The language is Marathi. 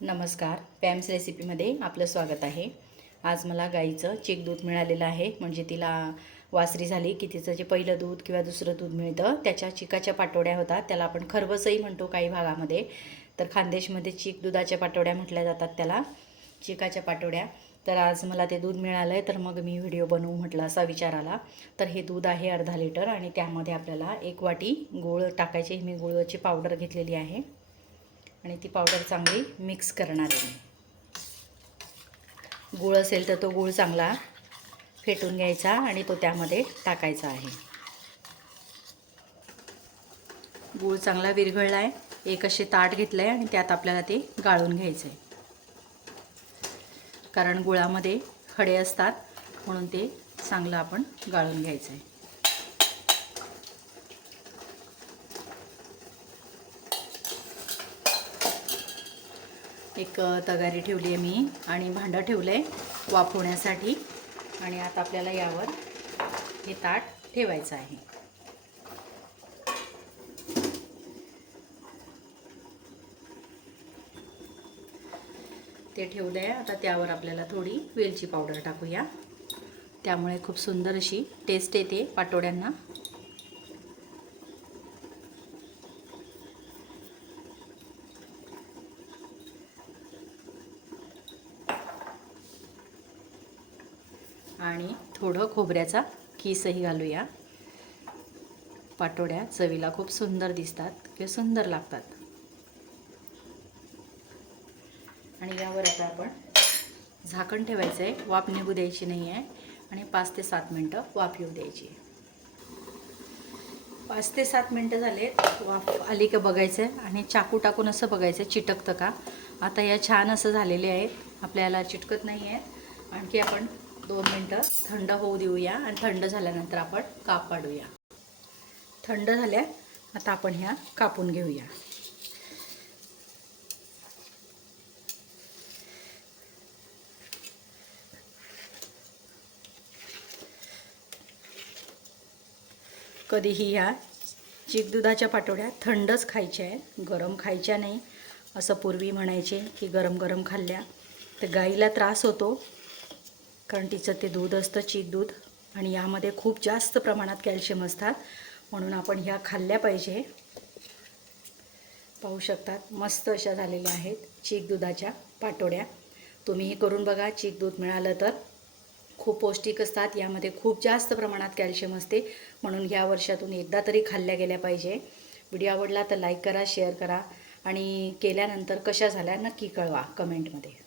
नमस्कार पॅम्स रेसिपीमध्ये आपलं स्वागत आहे. आज मला गाईचं चीक दूध मिळालेलं आहे. म्हणजे तिला वासरी झाली की तिचं जे पहिलं दूध किंवा दुसरं दूध मिळतं त्याच्या चिकाच्या पाटोड्या होतात. त्याला आपण खरवसही म्हणतो काही भागामध्ये. तर खानदेशमध्ये चीक दुधाच्या पाटोड्या म्हटल्या जातात त्याला चिकाच्या पाटोड्या. तर आज मला ते दूध मिळालं आहे तर मग मी व्हिडिओ बनवू म्हटलं असा विचार आला. तर हे दूध आहे अर्धा लिटर आणि त्यामध्ये आपल्याला एक वाटी गूळ टाकायची. मी गुळाची पावडर घेतलेली आहे. आणि ती पावडर चांगली मिक्स करणार आहे मी. गूळ असेल तर तो गूळ चांगला फेटून घ्यायचा आणि तो त्यामध्ये टाकायचा आहे. गूळ चांगला विरघळला आहे. एक असे ताट घेतलं आहे आणि त्यात आपल्याला ते गाळून घ्यायचं आहे. कारण गुळामध्ये खडे असतात म्हणून ते चांगलं आपण गाळून घ्यायचं आहे. एक तगारी ठेवली आहे मी आणि भांडं ठेवलं आहे वाफवण्यासाठी. आणि आता आपल्याला यावर हे ताट ठेवायचं आहे. ते ठेवलं आहे. आता त्यावर आपल्याला थोडी वेलची पावडर टाकूया. त्यामुळे खूप सुंदर अशी टेस्ट येते पाटोड्यांना. आणि थोडं खोबऱ्याचा किसही घालूया. पाटोड्या चवीला खूप सुंदर दिसतात किंवा सुंदर लागतात. आणि यावर आता आपण झाकण ठेवायचं आहे वाफ निघू द्यायची नाही आहे आणि पाच ते सात मिनटं वाफ येऊ द्यायची पाच ते सात मिनटं झाले वाफ आली का बघायचं आहे आणि चाकू टाकून असं बघायचं आहे चिटकतं का? आता या छान असं झालेले आहेत आपल्याला चिटकत नाही आहेत आणखी आपण दोन मिनटं थंड होऊ देऊया आणि थंड झाल्यानंतर आपण काप पाडूया. थंड झाल्या आता आपण ह्या कापून घेऊया. कधीही ह्या चीक दुधाच्या पाटोड्या थंडच खायच्या आहे गरम खायच्या नाही. असं पूर्वी म्हणायचे की गरम गरम खाल्ल्या तर गाईला त्रास होतो. कारण तिचं ते दूध असतं चीक दूध. आणि यामध्ये खूप जास्त प्रमाणात कॅल्शियम असतात. म्हणून आपण ह्या खाल्ल्या पाहिजे. पाहू शकतात मस्त अशा झालेल्या आहेत चीक दुधाच्या पाटोड्या. तुम्हीही करून बघा चीक दूध मिळालं तर. खूप पौष्टिक असतात यामध्ये खूप जास्त प्रमाणात कॅल्शियम असते. म्हणून ह्या वर्षातून एकदा तरी खाल्ल्या गेल्या पाहिजे. व्हिडिओ आवडला तर लाईक करा शेअर करा. आणि केल्यानंतर कशा झाल्या नक्की कळवा कमेंटमध्ये.